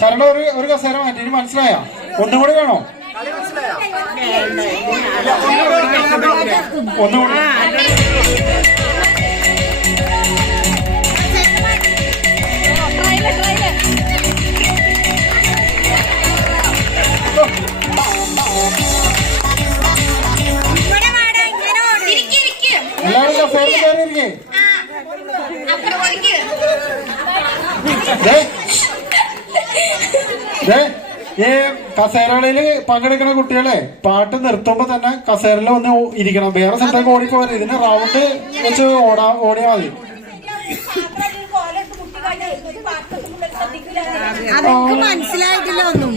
ശരണ ഒരു ഒരു കസേര മാറ്റി. ഇനി മനസ്സിലായോ? ഒന്നും കൂടെ വേണോ ഒന്നുകൂടി. ഈ കസേരകളിൽ പങ്കെടുക്കുന്ന കുട്ടികളെ പാട്ട് നിർത്തുമ്പോ തന്നെ കസേരയിൽ ഒന്ന് ഇരിക്കണം. വേറെ സ്ഥലത്തേക്ക് ഓടിപ്പോകരുത്. ഇതിന് റൗണ്ട് വെച്ച് ഓടാ ഓടിയാൽ മതി. മനസ്സിലായിട്ടില്ല ഒന്നും.